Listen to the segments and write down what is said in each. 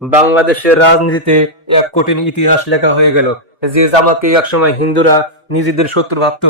বাংলাদেশের রাজনীতিতে এক কঠিন ইতিহাস লেখা হয়ে গেল। যে জামাতকে একসময় হিন্দুরা নিজেদের শত্রু ভাবত,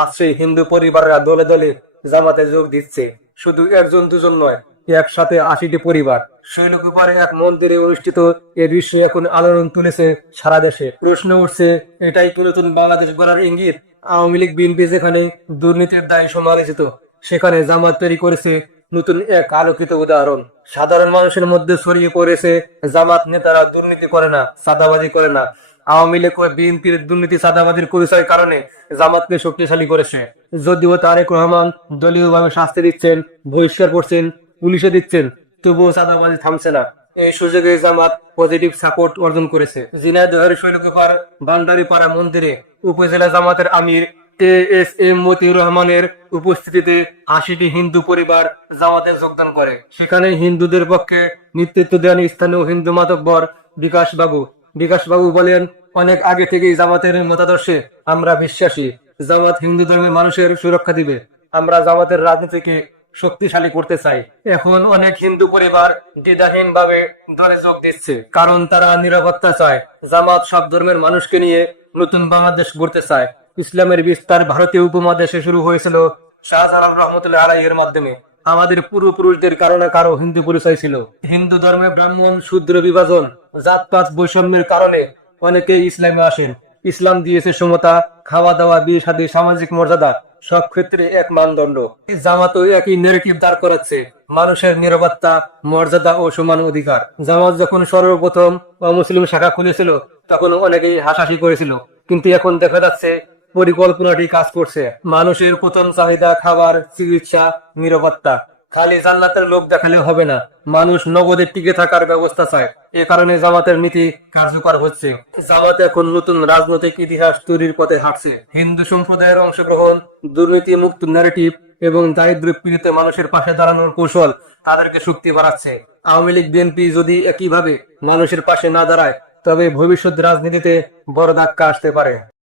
আজ সেই হিন্দু পরিবাররা দলে দলে জামাতে যোগ দিচ্ছে। শুধু একজন দুজন নয়, একসাথে আশিটি পরিবার। শৈলকুপারে এক মন্দিরে অনুষ্ঠিত এ দৃশ্য এখন আলোড়ন তুলেছে সারা দেশে। প্রশ্ন উঠছে, এটাই নতুন বাংলাদেশ গড়ার ইঙ্গিত? আওয়ামী লীগ, বিএনপি যেখানে দুর্নীতির দায় সমালোচিত, সেখানে জামাত তৈরি করেছে নতুন এক আলোকিত উদাহরণ। সাধারণ মানুষের মধ্যে ছড়িয়ে পড়েছে জামাত নেতারা দুর্নীতি করে না, সাদাবাজি করে না। আওয়ামী লীগ বিএনপির দুর্নীতি সাদাবাজির পরিচয়ের কারণে জামাতকে শক্তিশালী করেছে। যদিও তারেক রহমান দলীয়ভাবে শাস্তি দিচ্ছেন, বহিষ্কার করছেন পুলিশে দিচ্ছেন, তবুও চাঁদাবাজি থামছে না। এই সুযোগে জামাত পজিটিভ সাপোর্ট অর্জন করেছে। ঝিনাইদহের শৈলকুপার বান্ডারিপাড়া মন্দিরে উপজেলা জামাতের আমির এ এস এম মতিউর রহমানের উপস্থিতিতে আশিটি হিন্দু পরিবার জামাতে যোগদান করে। সেখানে হিন্দুদের পক্ষে নেতৃত্ব দেন স্থানীয় হিন্দু মাতব্বর বিকাশ বাবু বিকাশ বাবু বলেন, অনেক আগে থেকেই জামাতের মতাদর্শে আমরা বিশ্বাসী। জামাত হিন্দু ধর্মের মানুষের সুরক্ষা দিবে। আমরা জামাতের রাজনীতিকে শক্তিশালী করতে চাই। এখন অনেক হিন্দু পরিবার দ্বিধাহীন ভাবে দলে যোগ দিচ্ছে। কারণ তারা নিরাপত্তা চায়। জামাত সব ধর্মের মানুষকে নিয়ে নতুন বাংলাদেশ গড়তে চায়। ইসলামের বিস্তার ভারতীয় উপমহাদেশে শুরু হয়েছিল শাহজালাল রহমতুল্লাহ আলাইয়ের মাধ্যমে। আমাদের পূর্বপুরুষদের কারণে কারও হিন্দু পরিচয় ছিল। হিন্দু ধর্মে ব্রাহ্মণ, শূদ্র বিভাজন, জাতপাত, বৈষম্যের কারণে অনেকে ইসলামে আসেন। ইসলাম দিয়েছে সমতা খাওয়া দাওয়া বিয়ে সাদী সামাজিক মর্যাদা, সব ক্ষেত্রে এক মানদণ্ড। জামাতও একই নেগেটিভ দাঁড় করাচ্ছে, মানুষের নিরাপত্তা, মর্যাদা ও সমান অধিকার। জামাত যখন সর্বপ্রথম মুসলিম শাখা খুলেছিল, তখন অনেকেই হাসাহাসি করেছিল। কিন্তু এখন দেখা যাচ্ছে পরিকল্পনাটি কাজ করছে। মানুষের প্রথম চাহিদা খাবার, চিকিৎসা, নিরাপত্তা। খালি জান্নাতের লোক দেখালে হবে না। মানুষ নগদে টিকে থাকার ব্যবস্থা চায়। এ কারণে জামাতের নীতি কার্যকর হচ্ছে। জামাত এখন নতুন রাজনৈতিক ইতিহাস তৈরির পথে হাঁটছে। হিন্দু সম্প্রদায়ের অংশগ্রহণ দুর্নীতি মুক্ত ন্যারেটিভ এবং দারিদ্র পীড়িত মানুষের পাশে দাঁড়ানোর কৌশল তাদেরকে শক্তি বাড়াচ্ছে। আওয়ামী লীগ, বিএনপি যদি একইভাবে মানুষের পাশে না দাঁড়ায়, তবে ভবিষ্যৎ রাজনীতিতে বড় ধাক্কা আসতে পারে।